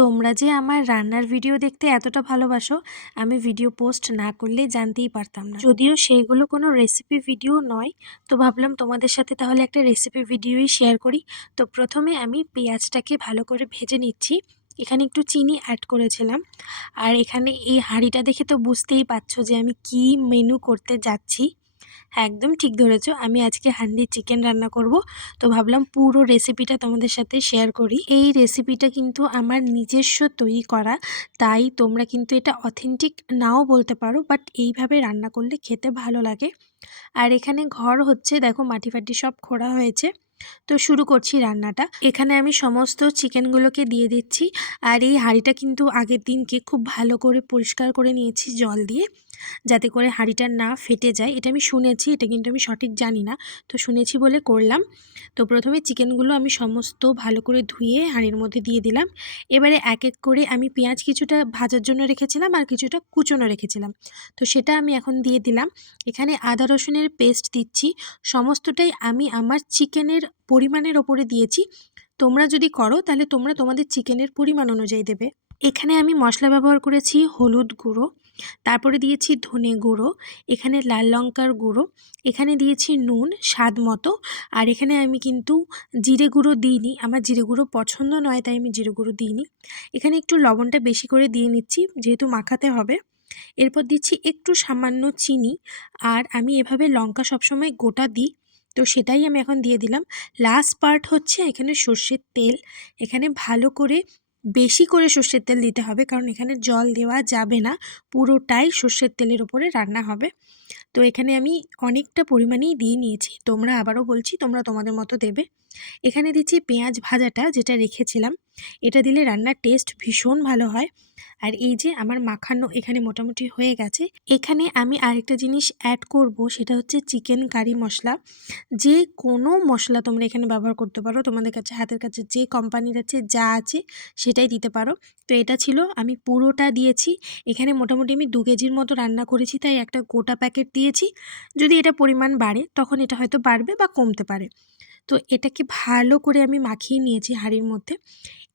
তোমরা যে আমার রান্নার ভিডিও দেখতে এতটা ভালোবাসো, আমি ভিডিও পোস্ট না করলে জানতেই পারতাম না। যদিও সেগুলো কোনো রেসিপি ভিডিও নয়, তো ভাবলাম তোমাদের সাথে তাহলে একটা রেসিপি ভিডিওই শেয়ার করি। তো প্রথমে আমি পেঁয়াজটাকে ভালো করে ভেজে নিচ্ছি। এখানে একটু চিনি অ্যাড করেছিলাম। আর এখানে এই হাঁড়িটা দেখে তো বুঝতেই পারছো যে আমি কি মেনু করতে যাচ্ছি। হ্যাঁ, একদম ঠিক ধরেছো। আমি আজকে হান্ডি চিকেন রান্না করব। তো ভাবলাম পুরো রেসিপিটা তোমাদের সাথে শেয়ার করি। এই রেসিপিটা কিন্তু আমার নিজস্ব তৈরি করা, তাই তোমরা কিন্তু এটা অথেন্টিক নাও বলতে পারো, বাট এইভাবে রান্না করলে খেতে ভালো লাগে। আর এখানে ঘর হচ্ছে, দেখো মাটি ফাটি সব খোঁড়া হয়েছে। তো শুরু করছি রান্নাটা। এখানে আমি সমস্ত চিকেনগুলোকে দিয়ে দিচ্ছি। আর এই হাঁড়িটা কিন্তু আগের দিনকে খুব ভালো করে পরিষ্কার করে নিয়েছি জল দিয়ে, যাতে করে হাঁড়িটা না ফেটে যায়। এটা আমি শুনেছি, এটা কিন্তু আমি সঠিক জানি না, তো শুনেছি বলে করলাম। তো প্রথমে চিকেনগুলো আমি সমস্ত ভালো করে ধুয়ে হাঁড়ির মধ্যে দিয়ে দিলাম। এবারে এক এক করে আমি পেঁয়াজ কিছুটা ভাজার জন্য রেখেছিলাম আর কিছুটা কুচোনো রেখেছিলাম, তো সেটা আমি এখন দিয়ে দিলাম। এখানে আদা রসুনের পেস্ট দিচ্ছি। সমস্তটাই আমি আমার চিকেনের পরিমাণের ওপরে দিয়েছি। তোমরা যদি করো তাহলে তোমরা তোমাদের চিকেনের পরিমাণ অনুযায়ী দেবে। এখানে আমি মশলা ব্যবহার করেছি হলুদ গুঁড়ো, তারপরে দিয়েছি ধনে গুঁড়ো, এখানে লাল লঙ্কার গুঁড়ো, এখানে দিয়েছি নুন স্বাদ মতো। আর এখানে আমি কিন্তু জিরে গুঁড়ো দিইনি, আমার জিরে গুঁড়ো পছন্দ নয়, তাই আমি জিরে গুঁড়ো দিইনি। এখানে একটু লবণটা বেশি করে দিয়ে নিচ্ছি, যেহেতু মাখাতে হবে। এরপর দিচ্ছি একটু সামান্য চিনি। আর আমি এভাবে লঙ্কা সবসময় গোটা দিই, তো সেটাই আমি এখন দিয়ে দিলাম। লাস্ট পার্ট হচ্ছে এখানে সর্ষের তেল। এখানে ভালো করে বেশি করে সর্ষের তেল দিতে হবে, কারণ এখানে জল দেওয়া যাবে না, পুরোটাই সর্ষের তেলের ওপরে রান্না হবে। তো এখানে আমি অনেকটা পরিমাণেই দিয়ে নিয়েছি, তোমরা আবারও বলছি তোমরা তোমাদের মতো দেবে। এখানে দিচ্ছি পেঁয়াজ ভাজাটা যেটা রেখেছিলাম, এটা দিলে রান্নার টেস্ট ভীষণ ভালো হয়। আর এই যে আমার মাখানো এখানে মোটামুটি হয়ে গেছে। এখানে আমি আরেকটা জিনিস অ্যাড করব, সেটা হচ্ছে চিকেন কারি মশলা। যে কোনো মশলা তোমরা এখানে ব্যবহার করতে পারো, তোমাদের কাছে হাতের কাছে যে কোম্পানির আছে যা আছে সেটাই দিতে পারো। তো এটা ছিল, আমি পুরোটা দিয়েছি। এখানে মোটামুটি আমি 2 কেজির মতো রান্না করেছি, তাই একটা গোটা প্যাকেট দিয়েছি। যদি এটা পরিমাণ বাড়ে তখন এটা হয়তো বাড়বে বা কমতে পারে। তো এটাকে ভালো করে আমি মাখিয়ে নিয়েছি হাঁড়ির মধ্যে।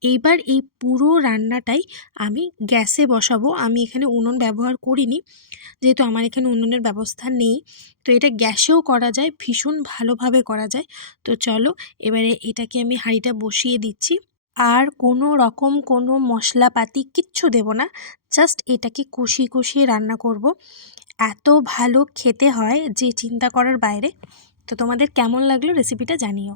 এইবার এই পুরো রান্নাটাই আমি গ্যাসে বসাবো। আমি এখানে উনুন ব্যবহার করিনি, যেহেতু আমার এখানে উনুনের ব্যবস্থা নেই। তো এটা গ্যাসেও করা যায়, ভীষণ ভালোভাবে করা যায়। তো চলো এবারে এটাকে আমি হাঁড়িটা বসিয়ে দিচ্ছি। আর কোনো রকম কোনো মশলাপাতি কিচ্ছু দেব না, জাস্ট এটাকে কষিয়ে কষিয়ে রান্না করব। এত ভালো খেতে হয় যে চিন্তা করার বাইরে। তো তোমাদের কেমন লাগলো রেসিপিটা জানিও।